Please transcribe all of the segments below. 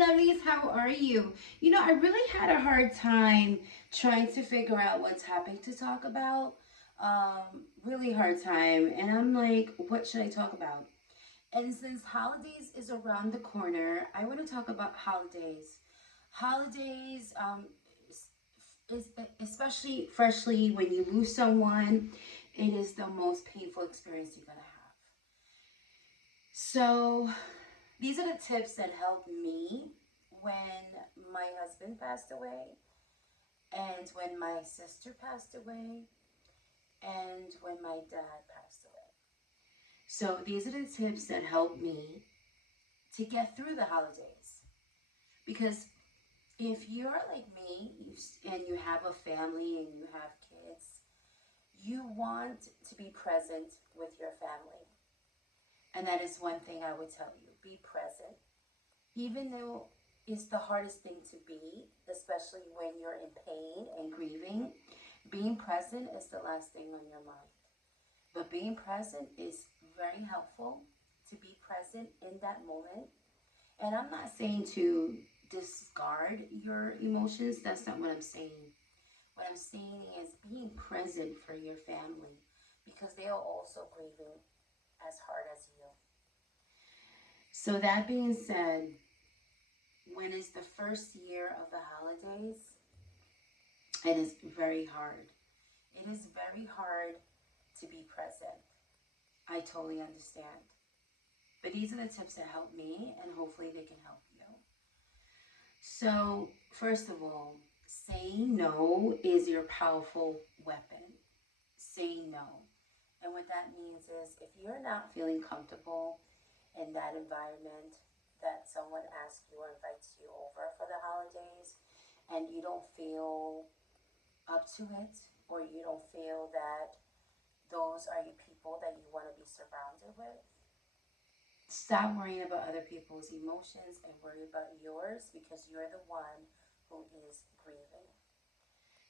lovelies, how are you? You know, I really had a hard time trying to figure out what topic to talk about. Really hard time. And I'm like, what should I talk about? And since holidays is around the corner, I want to talk about holidays. Holidays, is especially freshly when you lose someone, it is the most painful experience you're gonna have. So, these are the tips that helped me when my husband passed away, and when my sister passed away, and when my dad passed away. So, these are the tips that helped me to get through the holidays. Because if you're like me and you have a family and you have kids, you want to be present with your family. And that is one thing I would tell you, be present. Even though it's the hardest thing to be, especially when you're in pain and grieving, being present is the last thing on your mind. But being present is very helpful to be present in that moment. And I'm not saying to discard your emotions, that's not what I'm saying. What I'm saying is being present for your family because they are also grieving as hard as you. So, that being said, when it's the first year of the holidays, it is very hard. It is very hard to be present. I totally understand. But these are the tips that help me, and hopefully they can help you. So, first of all, saying no is your powerful weapon. Saying no. And what that means is if you're not feeling comfortable in that environment that someone asks you or invites you over for the holidays and you don't feel up to it, or you don't feel that those are your people that you want to be surrounded with, stop worrying about other people's emotions and worry about yours because you're the one who is grieving.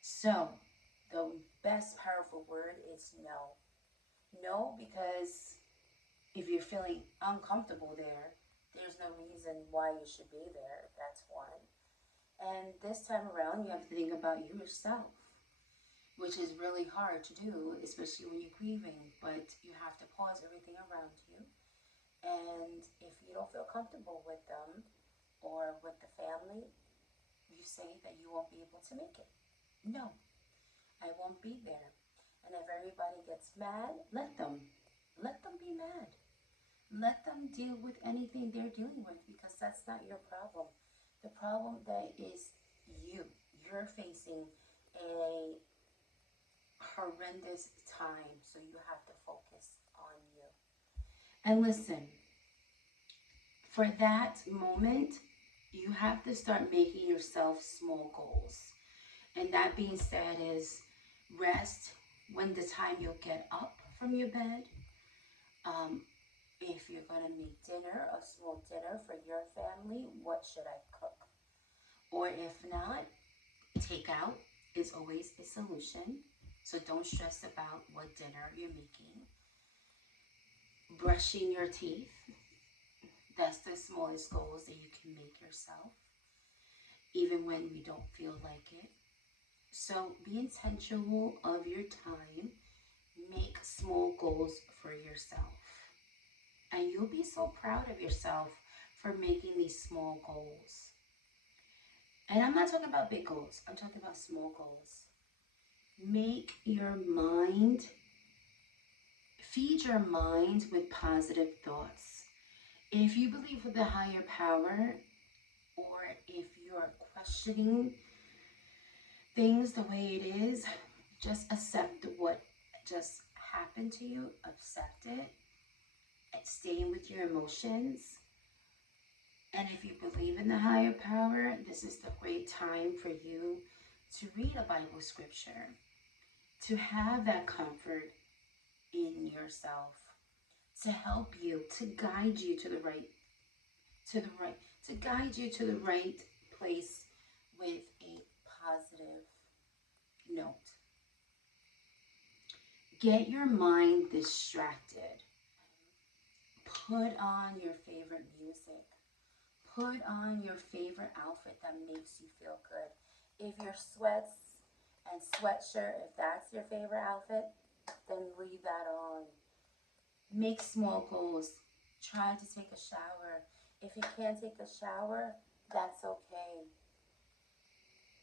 So, the best powerful word is no. No, because if you're feeling uncomfortable there, there's no reason why you should be there. That's one. And this time around, you have to think about yourself, which is really hard to do, especially when you're grieving. But you have to pause everything around you. And if you don't feel comfortable with them or with the family, you say that you won't be able to make it. No, I won't be there. And if everybody gets mad, let them. Let them be mad. Let them deal with anything they're dealing with because that's not your problem. The problem that is you. You're facing a horrendous time, so you have to focus on you. And listen, for that moment, you have to start making yourself small goals. And that being said is rest when the time you'll get up from your bed. Um, if you're going to make dinner, a small dinner for your family, what should I cook? Or if not, takeout is always a solution. So don't stress about what dinner you're making. Brushing your teeth, that's the smallest goals that you can make yourself, even when you don't feel like it. So be intentional of your time. Make small goals for yourself. And you'll be so proud of yourself for making these small goals. And I'm not talking about big goals, I'm talking about small goals. Make your mind, feed your mind with positive thoughts. If you believe in the higher power, or if you're questioning things the way it is, just accept what just happened to you, accept it, and stay with your emotions. And if you believe in the higher power, this is the great time for you to read a Bible scripture, to have that comfort in yourself, to help you, to guide you to the right, to the right, to guide you to the right place with a positive note. Get your mind distracted. Put on your favorite music. Put on your favorite outfit that makes you feel good. If your sweats and sweatshirt, if that's your favorite outfit, then leave that on. Make small goals. Try to take a shower. If you can't take a shower, that's okay.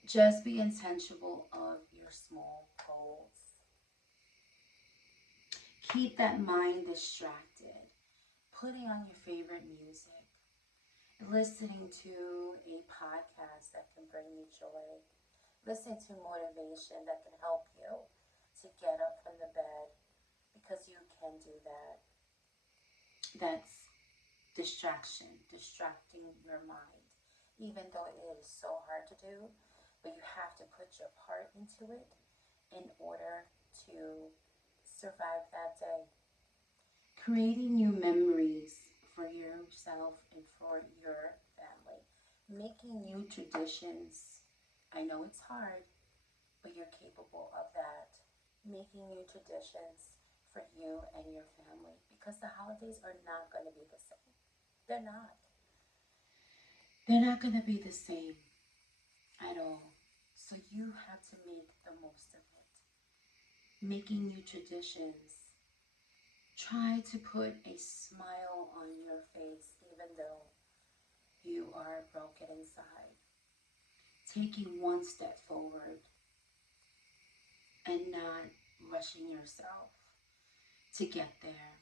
Just be intentional of your small goals. Keep that mind distracted. Putting on your favorite music. Listening to a podcast that can bring you joy. Listen to motivation that can help you to get up from the bed, because you can do that. That's distracting your mind, even though it is so hard to do, but you have to put your part into it in order to survive that day. Creating new memories for yourself and for your family. Making new traditions. I know it's hard, but you're capable of that. Making new traditions for you and your family, because the holidays are not going to be the same. They're not. They're not going to be the same at all. So you have to make the most of it. Making new traditions. Try to put a smile on your face even though you are broken inside. Taking one step forward and not rushing yourself to get there.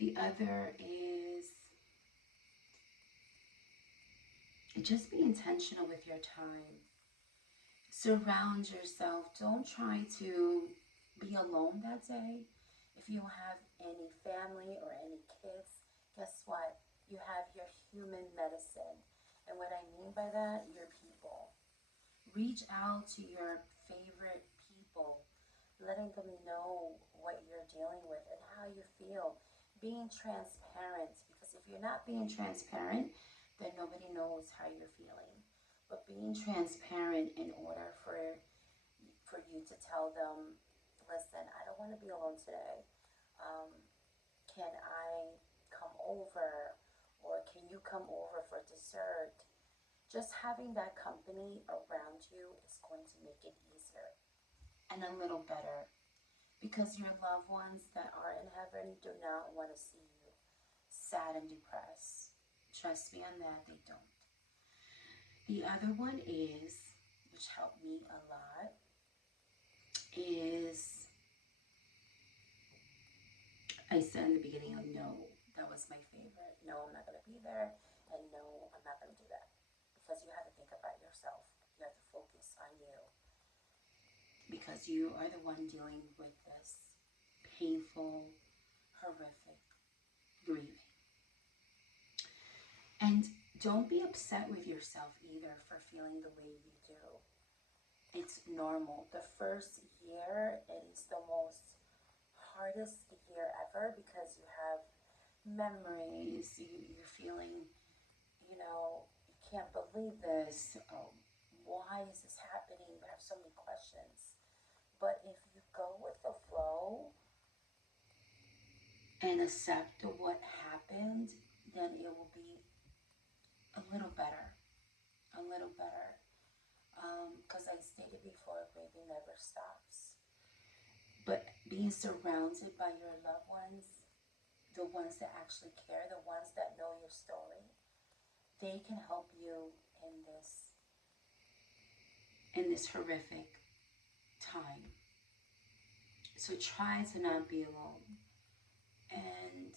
The other is just be intentional with your time. Surround yourself. Don't try to be alone that day. If you have any family or any kids, guess what? You have your human medicine. And what I mean by that, your people. Reach out to your favorite people, letting them know what you're dealing with and how you feel. Being transparent, because if you're not being transparent, then nobody knows how you're feeling. But being transparent in order for you to tell them, listen, I don't want to be alone today. Um, can I come over? Or can you come over for dessert? Just having that company around you is going to make it easier and a little better, because your loved ones that are in heaven do not want to see you sad and depressed. Trust me on that, they don't. The other one is, which helped me a lot, is I said in the beginning, no, that was my favorite. No, I'm not going to be there. And no, I'm not going to do that. Because you have to think about yourself. You have to focus on you. Because you are the one dealing with this painful, horrific grieving. And don't be upset with yourself either for feeling the way you do. It's normal. The first year, it is the most hardest year ever, because you have memories, you're feeling, you can't believe this. Oh, why is this happening? You have so many questions. But if you go with the flow and accept what happened, then it will be a little better. A little better. Because I stated before, grieving never stops. But being surrounded by your loved ones, the ones that actually care, the ones that know your story, they can help you in this horrific time. So try to not be alone, and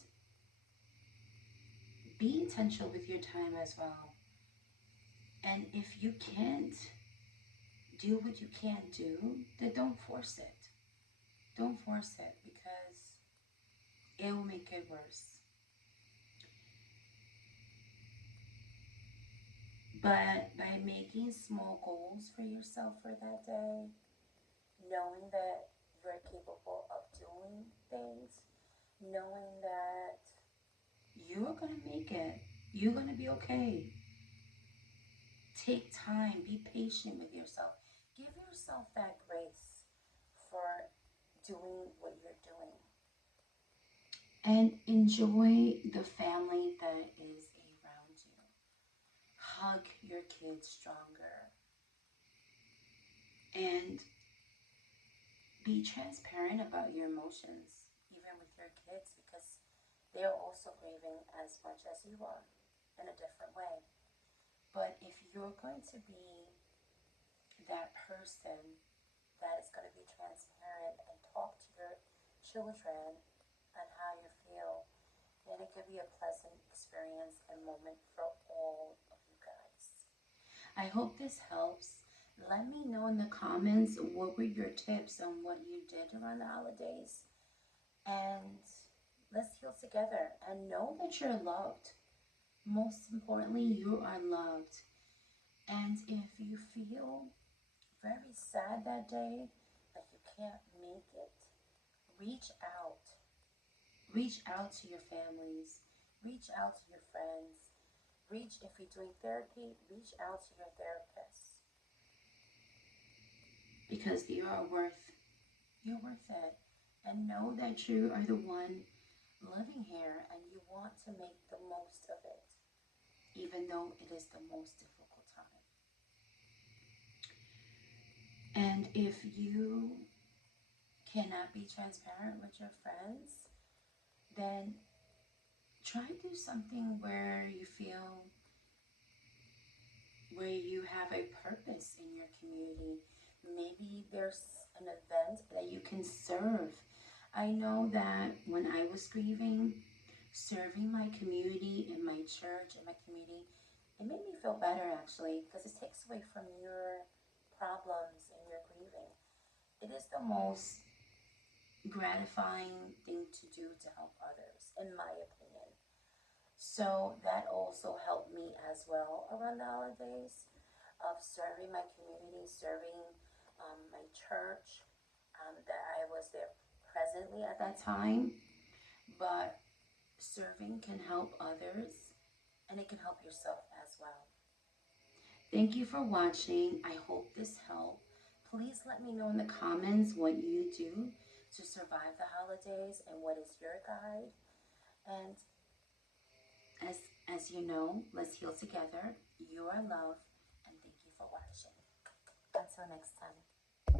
be intentional with your time as well. And if you can't do what you can't do, then don't force it. Don't force it, because it will make it worse. But by making small goals for yourself for that day, knowing that you're capable of doing things, knowing that you're going to make it, you're going to be okay. Take time, be patient with yourself. Give yourself that grace for doing what you're doing. And enjoy the family that is hug your kids stronger, and be transparent about your emotions, even with your kids, because they are also grieving as much as you are in a different way. But if you're going to be that person that is going to be transparent and talk to your children and how you feel, then it could be a pleasant experience and moment for all of you guys. I hope this helps. Let me know in the comments what were your tips on what you did around the holidays. And let's heal together and know that you're loved. Most importantly, you are loved. And if you feel very sad that day, that you can't make it, reach out. Reach out to your families. Reach out to your friends. If you're doing therapy, reach out to your therapist. Because you're worth it. And know that you are the one living here and you want to make the most of it, even though it is the most difficult time. And if you cannot be transparent with your friends, then try to do something where you feel where you have a purpose in your community. Maybe there's an event that you can serve. I know that when I was grieving, serving my community in my church, in my community, it made me feel better actually, because it takes away from your problems and your grieving. It is the most gratifying thing to do to help others, in my opinion. So that also helped me as well around the holidays of serving my community, serving my church, that I was there presently at that time. But serving can help others and it can help yourself as well. Thank you for watching. I hope this helped. Please let me know in the comments what you do to survive the holidays and what is your guide. And as as you know, let's heal together. You are loved, and thank you for watching. Until next time.